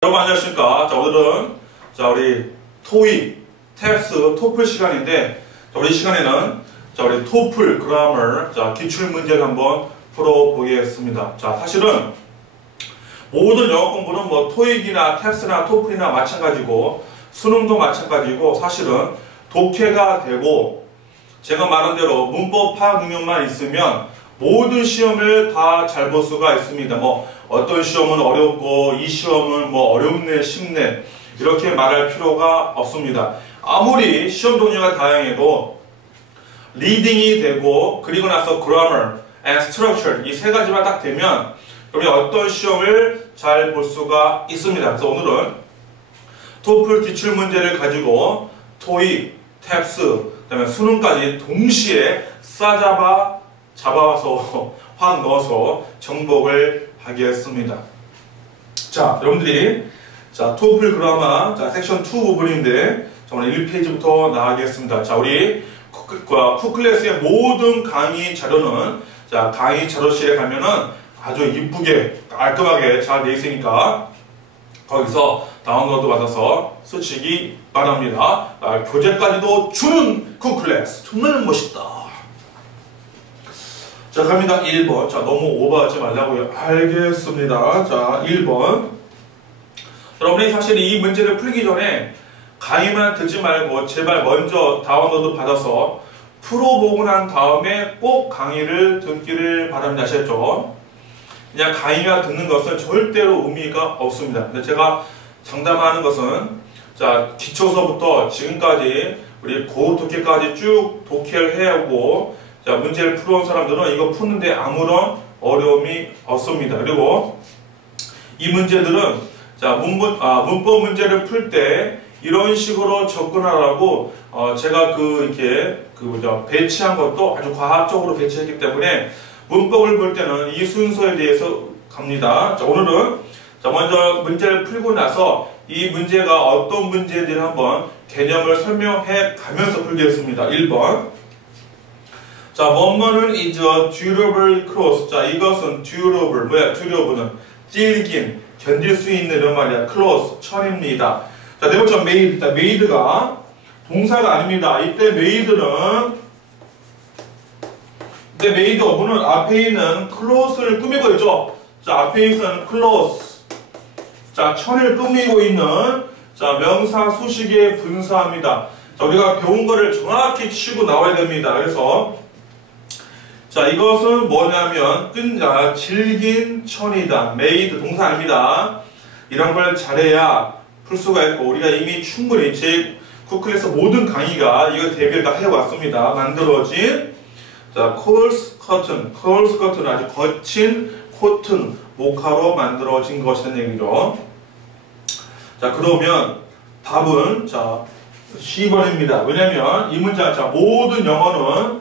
여러분 안녕하십니까. 자, 오늘은 자, 우리 토익, 텍스, 토플 시간인데 자, 우리 시간에는 자, 우리 토플, 그라머, 자, 기출 문제를 한번 풀어보겠습니다. 자, 사실은 모든 영어 공부는 뭐 토익이나 텍스나 토플이나 마찬가지고 수능도 마찬가지고 사실은 독해가 되고 제가 말한 대로 문법 파악 능력만 있으면 모든 시험을 다 잘 볼 수가 있습니다. 뭐 어떤 시험은 어렵고 이 시험은 뭐 어렵네 쉽네 이렇게 말할 필요가 없습니다. 아무리 시험 종류가 다양해도 리딩이 되고 그리고 나서 grammar and structure 이 세 가지만 딱 되면 그러면 어떤 시험을 잘 볼 수가 있습니다. 그래서 오늘은 토플 기출 문제를 가지고 토익, 탭스, 그다음에 수능까지 동시에 싸잡아 잡아서 확 넣어서 정복을 하겠습니다. 자, 여러분들이 자 토플 그라마 자 섹션 2 부분인데 자, 오늘 1페이지부터 나가겠습니다. 자, 우리 쿠클래스의 모든 강의 자료는 자 강의 자료실에 가면은 아주 이쁘게 깔끔하게 잘돼 있으니까 거기서 다운로드 받아서 쓰시기 바랍니다. 아, 교재까지도 주는 쿠클래스 정말 멋있다. 자 갑니다. 1번. 자 너무 오버하지 말라고요 알겠습니다. 자 1번. 여러분이 사실 이 문제를 풀기 전에 강의만 듣지 말고 제발 먼저 다운로드 받아서 풀어보고 난 다음에 꼭 강의를 듣기를 바랍니다. 아셨죠? 그냥 강의가 듣는 것은 절대로 의미가 없습니다. 근데 제가 장담하는 것은 자 기초서부터 지금까지 우리 고독해까지 쭉 독해를 해오고 자, 문제를 풀어온 사람들은 이거 푸는데 아무런 어려움이 없습니다. 그리고 이 문제들은 자, 문법, 아, 문법 문제를 풀 때 이런 식으로 접근하라고 어, 제가 그 이렇게 그 뭐죠 배치한 것도 아주 과학적으로 배치했기 때문에 문법을 볼 때는 이 순서에 대해서 갑니다. 자, 오늘은 자, 먼저 문제를 풀고 나서 이 문제가 어떤 문제인지를 한번 개념을 설명해 가면서 풀겠습니다. 1번. 자, 뭐뭐는 is a durable cloth. 자, 이것은 durable, 뭐야, durabl은 질긴, 견딜 수 있는 이런 말이야. cloth, 천입니다. 자, 네 번째 made. 자, made가 동사가 아닙니다. 이때 made는 이때 made 어부는 앞에 있는 cloth를 꾸미고 있죠. 자, 앞에 있는 cloth. 자, 천을 꾸미고 있는 자, 명사 수식의 분사입니다. 자, 우리가 배운 거를 정확히 치고 나와야 됩니다. 그래서 자, 이것은 뭐냐면 끈, 질긴 천이다. 메이드 동사 아닙니다. 이런 걸 잘해야 풀 수가 있고 우리가 이미 충분히 제 쿠클에서 모든 강의가 이거 대비를 다 해왔습니다. 만들어진 자, 콜스 커튼, 콜스 커튼 아주 거친 코튼 모카로 만들어진 것이라는 얘기죠. 자, 그러면 답은 자 10번입니다. 왜냐면 이 문장 자 모든 영어는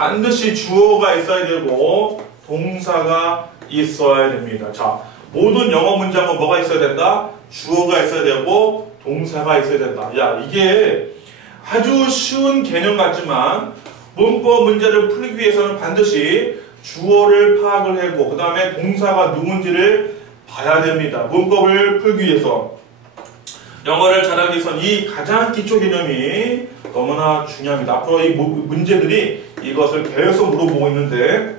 반드시 주어가 있어야 되고 동사가 있어야 됩니다. 자, 모든 영어 문장은 뭐가 있어야 된다? 주어가 있어야 되고 동사가 있어야 된다. 야, 이게 아주 쉬운 개념 같지만 문법 문제를 풀기 위해서는 반드시 주어를 파악을 하고 그 다음에 동사가 누군지를 봐야 됩니다. 문법을 풀기 위해서 영어를 잘하기 위해서는 이 가장 기초 개념이 너무나 중요합니다. 앞으로 이 문제들이 이것을 계속 물어보고 있는데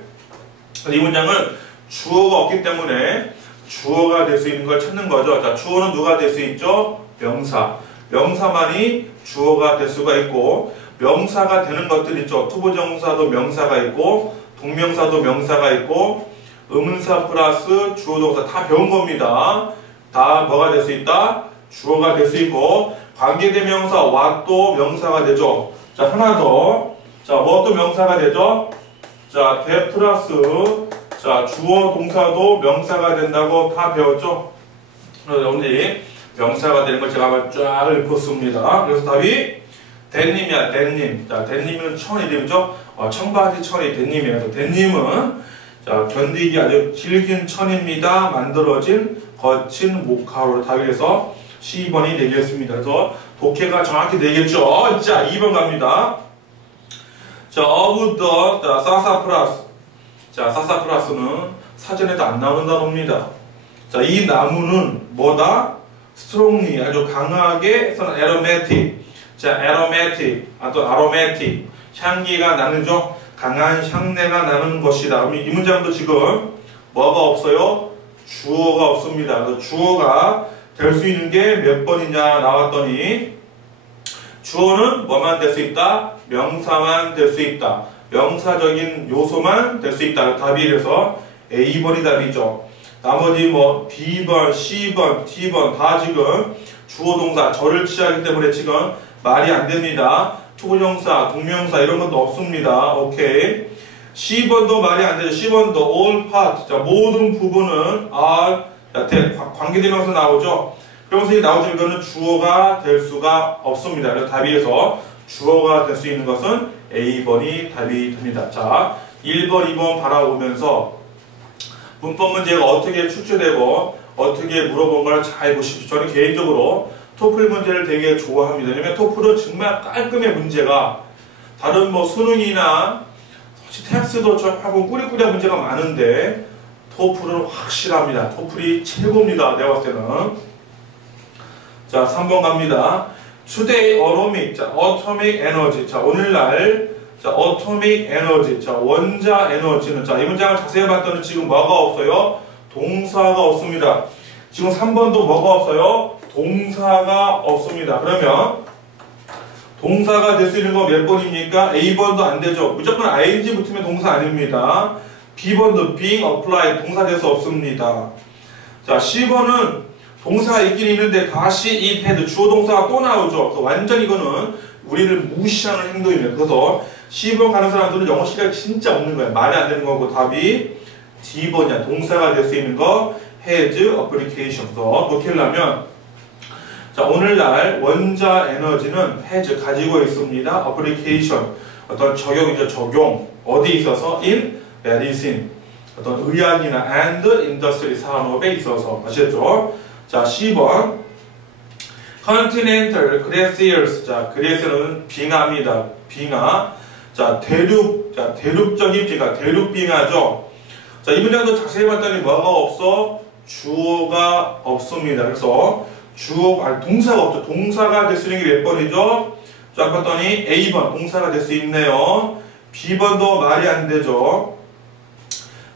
이 문장은 주어가 없기 때문에 주어가 될 수 있는 걸 찾는 거죠. 자, 주어는 누가 될 수 있죠? 명사. 명사만이 주어가 될 수가 있고 명사가 되는 것들 있죠. 투부정사도 명사가 있고 동명사도 명사가 있고 의문사 플러스 주어 동사 다 배운 겁니다. 다 뭐가 될 수 있다? 주어가 될 수 있고 관계대명사 what도 명사가 되죠. 자 하나 더. 자 뭐또 명사가 되죠? 자대 플러스 자 주어 동사도 명사가 된다고 다 배웠죠? 여러분들이 명사가 되는 걸 제가 한번 쫙 읊었습니다. 그래서 답이 대님이야 대님. 자 대님은 천이 되죠? 어, 청바지 천이 대님이에요. 대님은 자 견디기 아주 질긴 천입니다. 만들어진 거친 목화로 답에서 12번이 되겠습니다. 그래서 독해가 정확히 되겠죠. 자, 2번 갑니다. 자, of the, 자, 사사프라스. 자, 사사프라스는 사전에도 안 나오는 단어입니다. 자, 이 나무는 뭐다? strongly 아주 강하게 또는 aromatic 자 aromatic 또 aromatic 향기가 나는죠 강한 향내가 나는 것이다 이 문장도 지금 뭐가 없어요 주어가 없습니다 주어가 될 수 있는 게 몇 번이냐 나왔더니 주어는 뭐만 될 수 있다 명사만 될 수 있다 명사적인 요소만 될 수 있다 답이 그래서 A번이 답이죠 나머지 뭐 B번, C번, D번 다 지금 주어 동사 저를 취하기 때문에 지금 말이 안 됩니다. 투부정사, 동명사 이런 것도 없습니다. 오케이. C번도 말이 안 되죠. C번도 all part. 자, 모든 부분은 are 자, 대, 관계대명사 나오죠. 그러면서 이 나오죠. 이거는 주어가 될 수가 없습니다. 그래서 답이에서 주어가 될 수 있는 것은 A번이 답이 됩니다. 자, 1번, 2번 바라보면서 문법 문제가 어떻게 출제되고 어떻게 물어본 걸잘 보십시오. 저는 개인적으로 토플 문제를 되게 좋아합니다. 왜냐면 토플은 정말 깔끔해 문제가 다른 뭐 수능이나 텍스도 하고 꾸리꾸리한 문제가 많은데 토플은 확실합니다. 토플이 최고입니다. 내가 봤을 때는 자 3번 갑니다. Today atomic, 자, atomic energy. 자, 오늘날 자, atomic energy. 자, 원자 에너지는 자, 이 문장을 자세히 봤더니 지금 뭐가 없어요? 동사가 없습니다. 지금 3번도 뭐가 없어요? 동사가 없습니다. 그러면 동사가 될 수 있는 거몇 번입니까? A번도 안 되죠. 무조건 ing 붙으면 동사 아닙니다. B번도 being applied 동사 될 수 없습니다. 자, C번은 동사가 있긴 있는데 다시 이 헤드 주어 동사가 또 나오죠. 완전 이거는 우리를 무시하는 행동입니다. 그래서 C번 가는 사람들은 영어 시간이 진짜 없는 거예요. 말이 안 되는 거고 답이 D번이야. 동사가 될 수 있는 거 has application. 그래서 독해려면 자 오늘날 원자 에너지는 has 가지고 있습니다. application 어떤 적용이죠. 적용 어디 있어서 in medicine 어떤 의학이나 and industry 산업에 있어서 아시겠죠? 자 10번 continental glaciers 자 glacier는 빙하입니다. 빙하 자 대륙 자 대륙적인 빙하 대륙 빙하죠. 자 이 문장도 자세히 봤더니 뭐가 없어 주어가 없습니다. 그래서 주어 아니 동사가 없죠. 동사가 될 수 있는 게 몇 번이죠? 자 봤더니 A번 동사가 될 수 있네요. B번도 말이 안 되죠.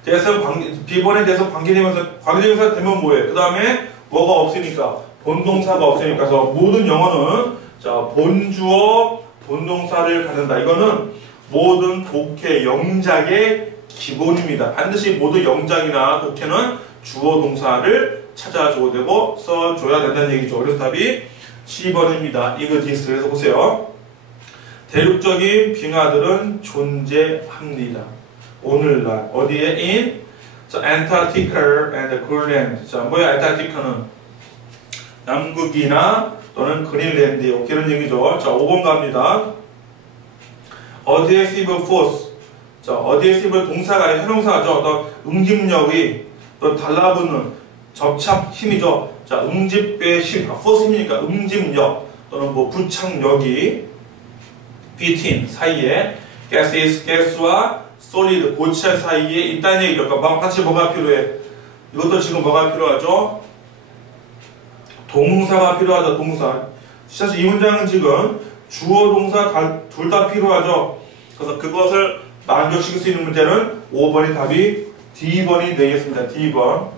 대해서 관계, B번에 대해서 관계되면서 관계되면서 되면 뭐예요? 그 다음에 뭐가 없으니까 본동사가 없으니까 그래서 모든 영어는 자 본주어 본동사를 갖는다. 이거는 모든 독해 영작의 기본입니다. 반드시 모든 영작이나 독해는 주어 동사를 찾아줘야 되고 써줘야 된다는 얘기죠. 그래서 답이 10번입니다. 이거지스 그래서 보세요. 대륙적인 빙하들은 존재합니다. 오늘날 어디에 in 자, Antarctica and Greenland. 자, 뭐야 안타르티카는 남극이나 또는 그린랜드 이렇게 이런 얘기죠. 자, 5번 갑니다. adhesive force. 자, adhesive 동사가 형용사죠. 어떤 응집력이 또 달라붙는 접착 힘이죠. 자, 응집의 힘, 아, force 힘이니까 응집력 또는 뭐 부착력이 between 사이에 gases, gas와 solid, 고체 사이에 있다는 얘기죠. 그러니까 같이 뭐가 필요해? 이것도 지금 뭐가 필요하죠? 동사가 필요하죠. 동사. 사실 이 문장은 지금 주어 동사 둘 다 필요하죠. 그래서 그것을 만족시킬 수 있는 문제는 5번의 답이 D번이 되겠습니다. D번.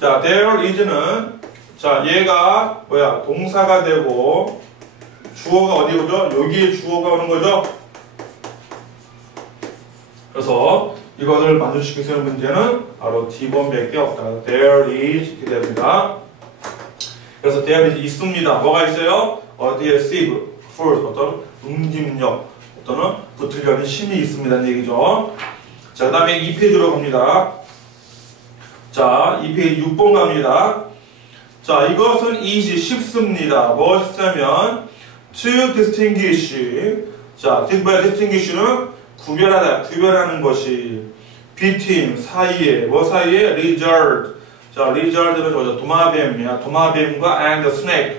자, there is는 자, 얘가 뭐야? 동사가 되고 주어가 어디 오죠? 여기에 주어가 오는 거죠? 그래서 이것을 있는 문제는 바로 D번밖에 없다. There is 이렇게 됩니다. 그래서 there is 있습니다. 뭐가 있어요? 어디에 receive, for 어떤 응집력 또는 붙으려는 힘이 있습니다. 얘기죠. 자, 그 다음에 2페이지로 갑니다. 자, 2페이지 6번 갑니다. 자, 이것은 이시 쉽습니다. 무엇이냐면 to distinguish. 자, 뭐야 distinguish는 구별하다, 구별하는 것이 between 사이에, 뭐 사이에 lizard. 자, lizard는 뭐죠? 도마뱀이야. 도마뱀과 and snake.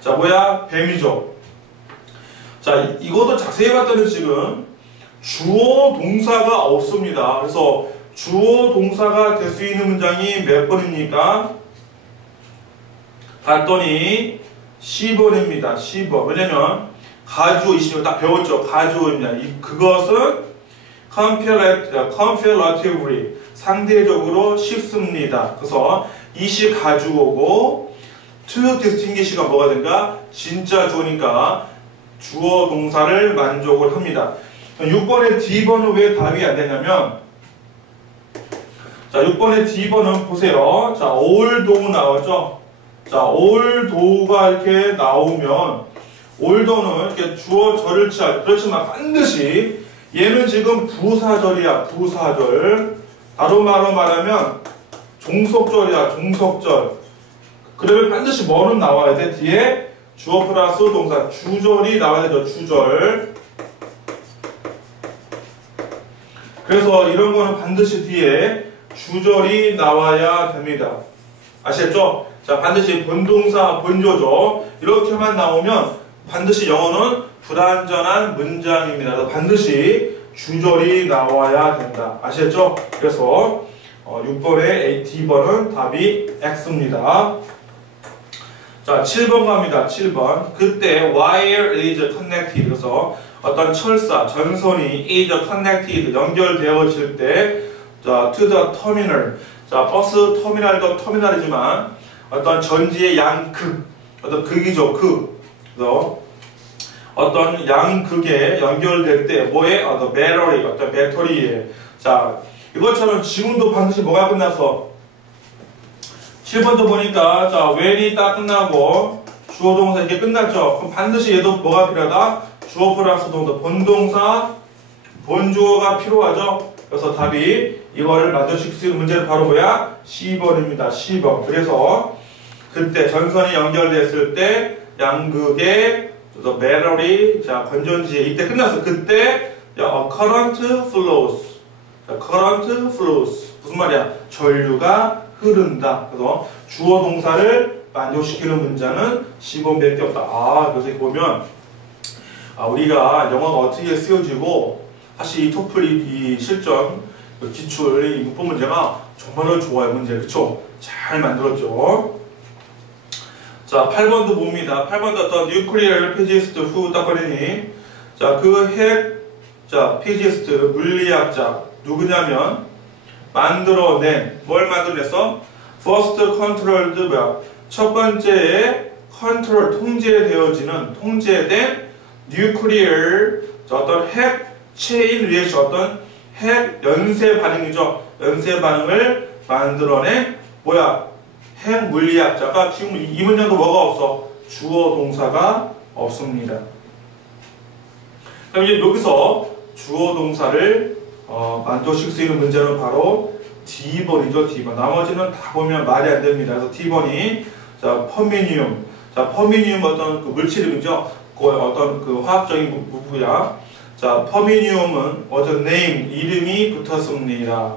자, 뭐야? 뱀이죠. 자, 이것도 자세히 봤더니 지금 주어 동사가 없습니다. 그래서 주어 동사가 될 수 있는 문장이 몇 번입니까? 봤더니 10번입니다. 10번. 왜냐면 가주어 20번 딱 배웠죠. 가주어입니다. 이, 그것은 comparative- comparatively 상대적으로 쉽습니다. 그래서 이시 가주어고 to distinguish가 뭐가 된가? 진짜 주어니까 주어 동사를 만족을 합니다. 6번의 D번은 왜 답이 안 되냐면 자 6번의 D번은 보세요. 자 올도 나왔죠? 자 올도가 이렇게 나오면 올도는 이렇게 주어 절을 취할 그렇지만 반드시 얘는 지금 부사절이야 부사절. 다른 말로 말하면 종속절이야 종속절. 그러면 반드시 뭐는 나와야 돼? 뒤에 주어 플러스 동사 주절이 나와야 되죠 주절. 그래서 이런 거는 반드시 뒤에 주절이 나와야 됩니다. 아시겠죠? 자 반드시 본동사 본조죠 이렇게만 나오면 반드시 영어는 불완전한 문장입니다. 반드시 주절이 나와야 된다. 아시겠죠? 그래서 어, 6번의 A, D번은 답이 X입니다. 자, 7번 갑니다. 7번. 그때 wire is connected. 그래서 어떤 철사, 전선이 is connected 연결되어질 때 자, to the terminal. 자, 버스 터미널도 터미널이지만 어떤 전지의 양극, 어떤 극이죠, 극. 그래서 어떤 양극에 연결될 때 뭐에 어떤 배터리, 어떤 배터리에 자 이것처럼 지금도 반드시 뭐가 끝나서 7번도 보니까 자 when이 딱 끝나고 주어 동사 이게 끝났죠. 그럼 반드시 얘도 뭐가 필요하다? 주어 플러스 동사 본동사 본주어가 필요하죠. 그래서 답이 이거를 만들어줄 수 있는 문제는 바로 뭐야? 10번입니다. 10번. 그래서 그때 전선이 연결됐을 때 양극의 또 배터리 자 건전지에 이때 끝났어. 그때 야, 어, current flows. 자, current flows. 무슨 말이야? 전류가 흐른다. 그래서 주어 동사를 만족시키는 문장은 10번밖에 없다. 아, 그래서 보면 아, 우리가 영어가 어떻게 쓰여지고 사실 이 토플 이, 이 실전 그 기출 이 문법 문제가 정말로 좋아요 문제 그쵸? 잘 만들었죠. 자, 8번도 봅니다. 8번도 어떤 뉴클리어 피지스트 후 딱거리니 자, 그 핵, 자, 피지스트 물리학자 누구냐면 만들어낸 뭘 만들어냈어? First controlled 뭐야? 첫 번째에 컨트롤 통제되어지는 통제된 뉴클리어 어떤 핵 체인 리액션 어떤 핵 연쇄 반응이죠. 연쇄 반응을 만들어낸 뭐야? 핵 물리학자가 지금 이- 이 문장도 뭐가 없어? 주어 동사가 없습니다. 그럼 이제 여기서 주어 동사를 어, 만족시킬 수 있는 문제는 바로 D번이죠. D번. 나머지는 다 보면 말이 안 됩니다. 그래서 D번이 자 퍼미니움. 자 퍼미니움 어떤 그 물질 이름이죠. 그 어떤 그 화학적인 부- 부부야. 자 퍼미니움은 어떤 네임 이름이 붙었습니다.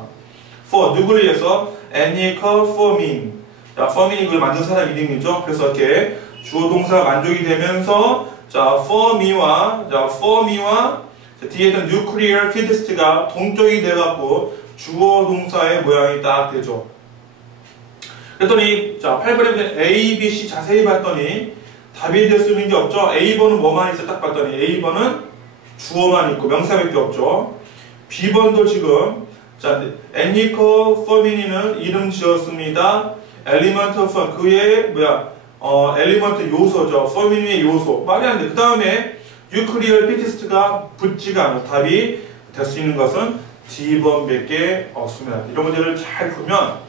for 누구를 위해서 애니컬 포민. 자 포민이 그걸 만든 사람 이름이죠. 그래서 이렇게 주어 동사 만족이 되면서 자 for me와 자 for me와 자, 뒤에 있던 nuclear physicist가 동적이 돼 갖고 주어 동사의 모양이 딱 되죠. 그랬더니 자 8번에 A, B, C 자세히 봤더니 답이 될 수 있는 게 없죠. A번은 뭐만 있어 딱 봤더니 A번은 주어만 있고 명사밖에 없죠. B번도 지금 자 애니커 퍼미니는 이름 지었습니다. 엘리먼트 퍼 그의 뭐야 어 엘리먼트 요소죠. 퍼미니의 요소 말이 안 돼. 그 다음에 유클리얼 피티스트가 붙지가 않아. 답이 될 수 있는 것은 D번밖에 없습니다. 이런 문제를 잘 보면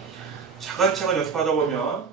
차근차근 연습하다 보면